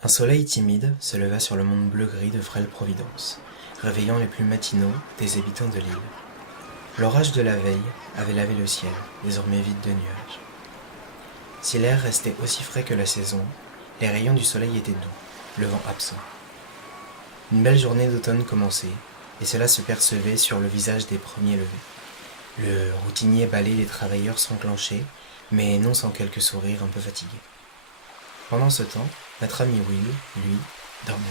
Un soleil timide se leva sur le monde bleu-gris de frêle Providence, réveillant les plus matinaux des habitants de l'île. L'orage de la veille avait lavé le ciel, désormais vide de nuages. Si l'air restait aussi frais que la saison, les rayons du soleil étaient doux, le vent absent. Une belle journée d'automne commençait, et cela se percevait sur le visage des premiers levés. Le routinier balai des travailleurs s'enclenchait, mais non sans quelques sourires un peu fatigués. Pendant ce temps, notre ami Will, lui, dormait.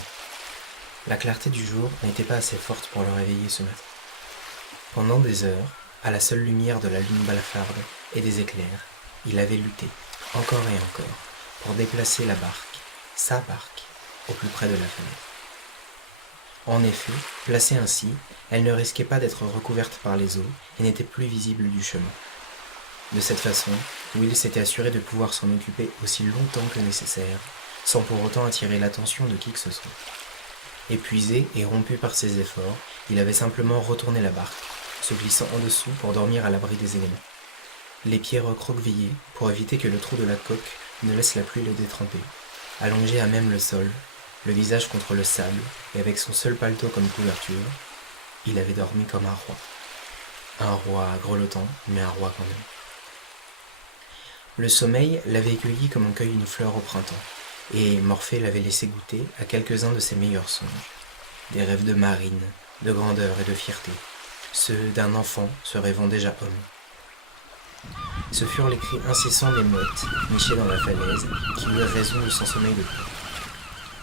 La clarté du jour n'était pas assez forte pour le réveiller ce matin. Pendant des heures, à la seule lumière de la lune blafarde et des éclairs, il avait lutté, encore et encore, pour déplacer la barque, sa barque, au plus près de la fenêtre. En effet, placée ainsi, elle ne risquait pas d'être recouverte par les eaux et n'était plus visible du chemin. De cette façon, Will s'était assuré de pouvoir s'en occuper aussi longtemps que nécessaire, sans pour autant attirer l'attention de qui que ce soit. Épuisé et rompu par ses efforts, il avait simplement retourné la barque, se glissant en dessous pour dormir à l'abri des éléments. Les pieds recroquevillés pour éviter que le trou de la coque ne laisse la pluie le détremper. Allongé à même le sol, le visage contre le sable et avec son seul paletot comme couverture, il avait dormi comme un roi. Un roi grelottant, mais un roi quand même. Le sommeil l'avait accueilli comme on cueille une fleur au printemps, et Morphée l'avait laissé goûter à quelques-uns de ses meilleurs songes. Des rêves de marine, de grandeur et de fierté, ceux d'un enfant se rêvant déjà homme. Ce furent les cris incessants des mouettes, nichées dans la falaise, qui eurent raison de son sommeil de peu.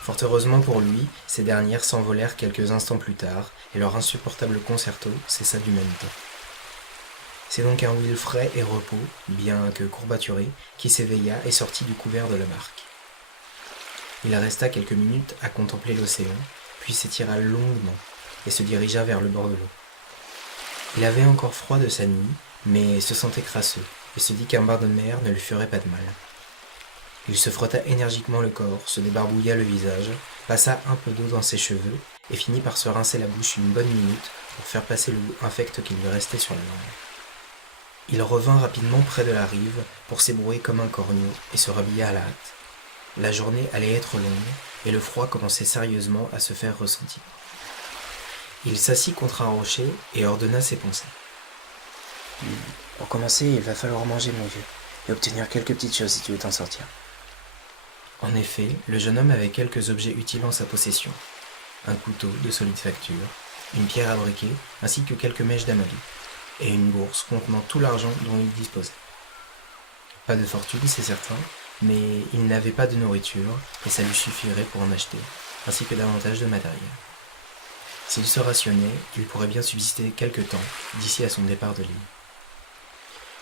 Fort heureusement pour lui, ces dernières s'envolèrent quelques instants plus tard, et leur insupportable concerto cessa du même temps. C'est donc un Will frais et repos, bien que courbaturé, qui s'éveilla et sortit du couvert de la barque. Il resta quelques minutes à contempler l'océan, puis s'étira longuement et se dirigea vers le bord de l'eau. Il avait encore froid de sa nuit, mais se sentait crasseux, et se dit qu'un bain de mer ne lui ferait pas de mal. Il se frotta énergiquement le corps, se débarbouilla le visage, passa un peu d'eau dans ses cheveux, et finit par se rincer la bouche une bonne minute pour faire passer le goût infect qui lui restait sur la langue. Il revint rapidement près de la rive pour s'ébrouer comme un corneau et se rhabilla à la hâte. La journée allait être longue et le froid commençait sérieusement à se faire ressentir. Il s'assit contre un rocher et ordonna ses pensées. Pour commencer, il va falloir manger, mon vieux, et obtenir quelques petites choses si tu veux t'en sortir. En effet, le jeune homme avait quelques objets utiles en sa possession. Un couteau de solide facture, une pierre à briquet ainsi que quelques mèches d'amadou, et une bourse contenant tout l'argent dont il disposait. Pas de fortune, c'est certain, mais il n'avait pas de nourriture, et ça lui suffirait pour en acheter, ainsi que davantage de matériel. S'il se rationnait, il pourrait bien subsister quelque temps, d'ici à son départ de l'île.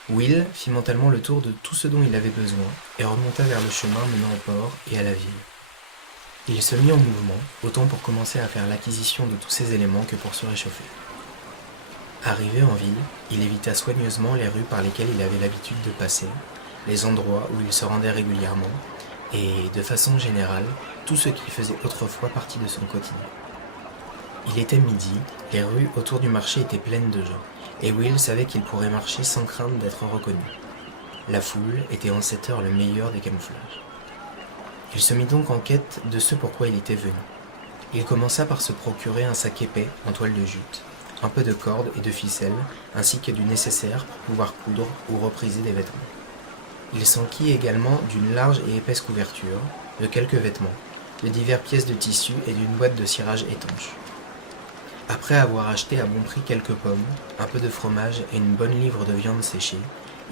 Will fit mentalement le tour de tout ce dont il avait besoin, et remonta vers le chemin menant au port et à la ville. Il se mit en mouvement, autant pour commencer à faire l'acquisition de tous ces éléments que pour se réchauffer. Arrivé en ville, il évita soigneusement les rues par lesquelles il avait l'habitude de passer, les endroits où il se rendait régulièrement, et, de façon générale, tout ce qui faisait autrefois partie de son quotidien. Il était midi, les rues autour du marché étaient pleines de gens, et Will savait qu'il pourrait marcher sans crainte d'être reconnu. La foule était en cette heure le meilleur des camouflages. Il se mit donc en quête de ce pourquoi il était venu. Il commença par se procurer un sac épais en toile de jute, un peu de corde et de ficelle, ainsi que du nécessaire pour pouvoir coudre ou repriser des vêtements. Il s'enquit également d'une large et épaisse couverture, de quelques vêtements, de diverses pièces de tissu et d'une boîte de cirage étanche. Après avoir acheté à bon prix quelques pommes, un peu de fromage et une bonne livre de viande séchée,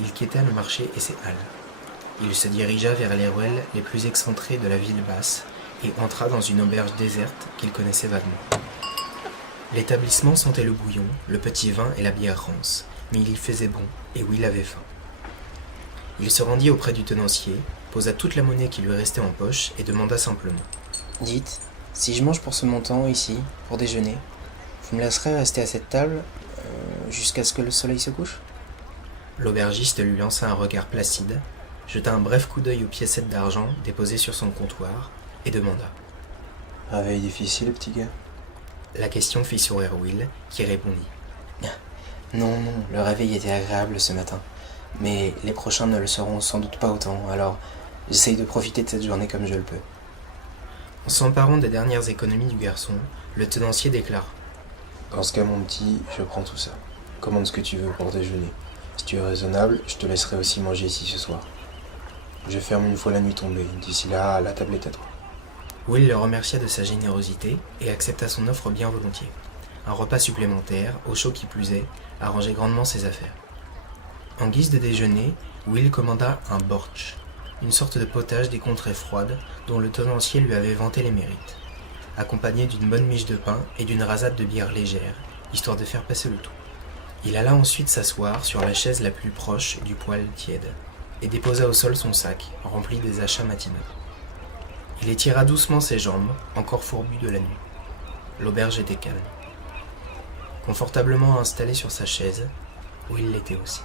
il quitta le marché et ses halles. Il se dirigea vers les ruelles les plus excentrées de la ville basse et entra dans une auberge déserte qu'il connaissait vaguement. L'établissement sentait le bouillon, le petit vin et la bière rance, mais il y faisait bon et Will avait faim. Il se rendit auprès du tenancier, posa toute la monnaie qui lui restait en poche et demanda simplement. « Dites, si je mange pour ce montant ici, pour déjeuner, vous me laisserez rester à cette table jusqu'à ce que le soleil se couche ?» L'aubergiste lui lança un regard placide, jeta un bref coup d'œil aux piécettes d'argent déposées sur son comptoir et demanda. « Réveil difficile, petit gars ?» La question fit sourire Will, qui répondit. Non, le réveil était agréable ce matin, mais les prochains ne le seront sans doute pas autant, alors j'essaye de profiter de cette journée comme je le peux. S'emparant des dernières économies du garçon, le tenancier déclare: Dans ce cas, mon petit, je prends tout ça. Commande ce que tu veux pour déjeuner. Si tu es raisonnable, je te laisserai aussi manger ici ce soir. Je ferme une fois la nuit tombée. D'ici là, la table est à toi. Will le remercia de sa générosité et accepta son offre bien volontiers. Un repas supplémentaire, au chaud qui plus est, arrangeait grandement ses affaires. En guise de déjeuner, Will commanda un bortsch, une sorte de potage des contrées froides dont le tenancier lui avait vanté les mérites, accompagné d'une bonne miche de pain et d'une rasade de bière légère, histoire de faire passer le tout. Il alla ensuite s'asseoir sur la chaise la plus proche du poêle tiède et déposa au sol son sac, rempli des achats matinaux. Il étira doucement ses jambes, encore fourbues de la nuit. L'auberge était calme. Confortablement installé sur sa chaise, Will l'était aussi.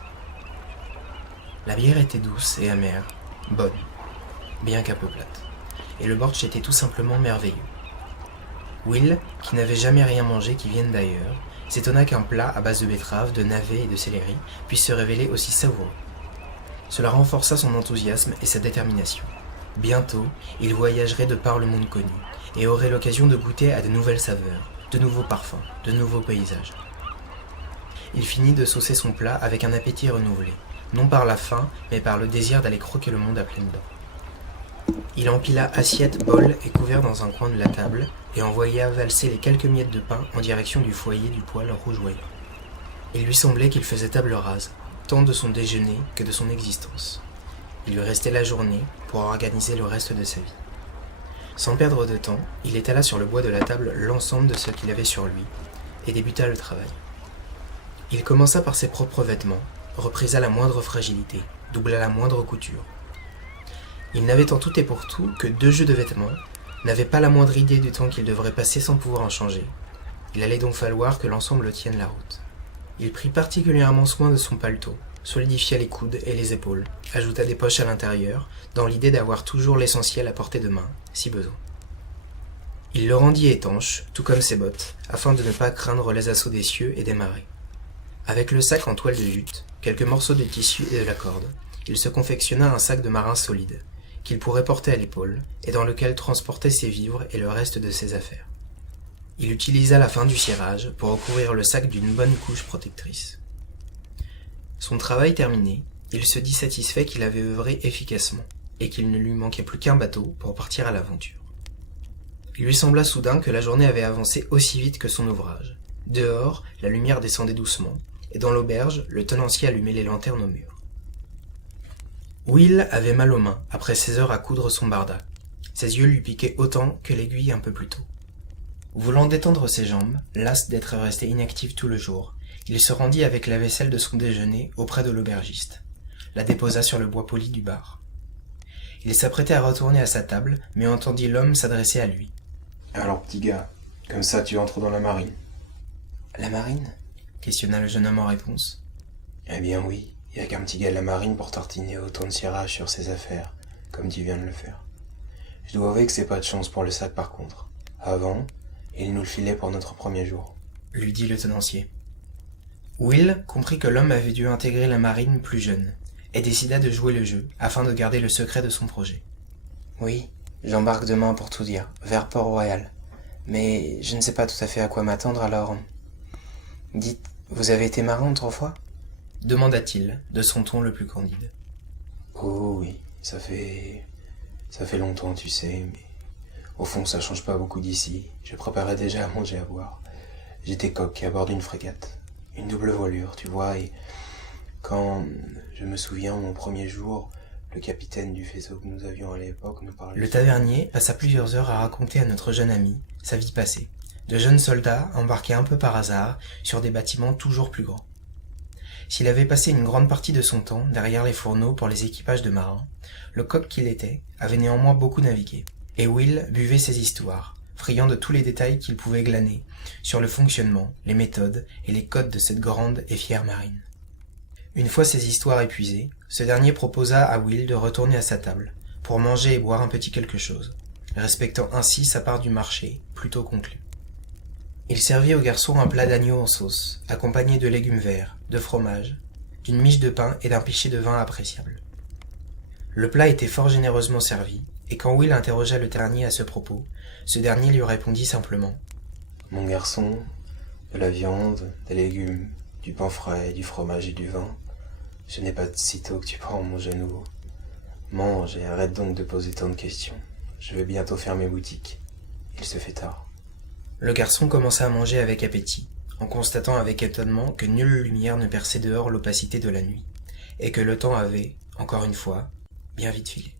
La bière était douce et amère, bonne, bien qu'un peu plate, et le bortsch était tout simplement merveilleux. Will, qui n'avait jamais rien mangé qui vienne d'ailleurs, s'étonna qu'un plat à base de betterave, de navets et de céleri puisse se révéler aussi savoureux. Cela renforça son enthousiasme et sa détermination. Bientôt, il voyagerait de par le monde connu et aurait l'occasion de goûter à de nouvelles saveurs, de nouveaux parfums, de nouveaux paysages. Il finit de saucer son plat avec un appétit renouvelé, non par la faim, mais par le désir d'aller croquer le monde à pleines dents. Il empila assiette, bol et couvert dans un coin de la table et envoya valser les quelques miettes de pain en direction du foyer du poêle rougeoyant. Il lui semblait qu'il faisait table rase, tant de son déjeuner que de son existence. Il lui restait la journée pour organiser le reste de sa vie. Sans perdre de temps, il étala sur le bois de la table l'ensemble de ce qu'il avait sur lui et débuta le travail. Il commença par ses propres vêtements, reprisa la moindre fragilité, doubla la moindre couture. Il n'avait en tout et pour tout que 2 jeux de vêtements, n'avait pas la moindre idée du temps qu'il devrait passer sans pouvoir en changer. Il allait donc falloir que l'ensemble tienne la route. Il prit particulièrement soin de son paletot, solidifia les coudes et les épaules, ajouta des poches à l'intérieur, dans l'idée d'avoir toujours l'essentiel à portée de main, si besoin. Il le rendit étanche, tout comme ses bottes, afin de ne pas craindre les assauts des cieux et des marées. Avec le sac en toile de jute, quelques morceaux de tissu et de la corde, il se confectionna un sac de marin solide, qu'il pourrait porter à l'épaule, et dans lequel transporter ses vivres et le reste de ses affaires. Il utilisa la fin du cirage pour recouvrir le sac d'une bonne couche protectrice. Son travail terminé, il se dit satisfait qu'il avait œuvré efficacement, et qu'il ne lui manquait plus qu'un bateau pour partir à l'aventure. Il lui sembla soudain que la journée avait avancé aussi vite que son ouvrage. Dehors, la lumière descendait doucement, et dans l'auberge, le tenancier allumait les lanternes au mur. Will avait mal aux mains après 16 heures à coudre son barda. Ses yeux lui piquaient autant que l'aiguille un peu plus tôt. Voulant détendre ses jambes, las d'être resté inactif tout le jour, il se rendit avec la vaisselle de son déjeuner auprès de l'aubergiste, la déposa sur le bois poli du bar. Il s'apprêtait à retourner à sa table, mais entendit l'homme s'adresser à lui. « Alors, petit gars, comme ça tu entres dans la marine. » « La marine ?» questionna le jeune homme en réponse. « Eh bien oui, il n'y a qu'un petit gars de la marine pour tartiner autant de cirage sur ses affaires, comme tu viens de le faire. Je dois avouer que c'est pas de chance pour le sac par contre. Avant, il nous le filait pour notre premier jour. » lui dit le tenancier. Will comprit que l'homme avait dû intégrer la marine plus jeune, et décida de jouer le jeu, afin de garder le secret de son projet. « Oui, j'embarque demain pour tout dire, vers Port-Royal. Mais je ne sais pas tout à fait à quoi m'attendre, alors... Dites, vous avez été marin autrefois ?» demanda-t-il, de son ton le plus candide. « Oh oui, ça fait longtemps, tu sais, mais au fond ça change pas beaucoup d'ici. Je préparais déjà à manger, à boire. J'étais coq à bord d'une frégate, une double voilure, tu vois, et quand, je me souviens, mon premier jour, le capitaine du vaisseau que nous avions à l'époque nous parlait... Le tavernier passa plusieurs heures à raconter à notre jeune ami sa vie passée, de jeunes soldats embarqués un peu par hasard sur des bâtiments toujours plus grands. S'il avait passé une grande partie de son temps derrière les fourneaux pour les équipages de marins, le coq qu'il était avait néanmoins beaucoup navigué, et Will buvait ses histoires, friand de tous les détails qu'il pouvait glaner sur le fonctionnement, les méthodes et les codes de cette grande et fière marine. Une fois ces histoires épuisées, ce dernier proposa à Will de retourner à sa table, pour manger et boire un petit quelque chose, respectant ainsi sa part du marché, plutôt conclue. Il servit au garçon un plat d'agneau en sauce, accompagné de légumes verts, de fromage, d'une miche de pain et d'un pichet de vin appréciable. Le plat était fort généreusement servi, et quand Will interrogea le dernier à ce propos, ce dernier lui répondit simplement. Mon garçon, de la viande, des légumes, du pain frais, du fromage et du vin. Je n'ai pas de sitôt que tu pourras en manger à nouveau. Mange et arrête donc de poser tant de questions. Je vais bientôt fermer boutique. Il se fait tard. Le garçon commença à manger avec appétit, en constatant avec étonnement que nulle lumière ne perçait dehors l'opacité de la nuit, et que le temps avait, encore une fois, bien vite filé.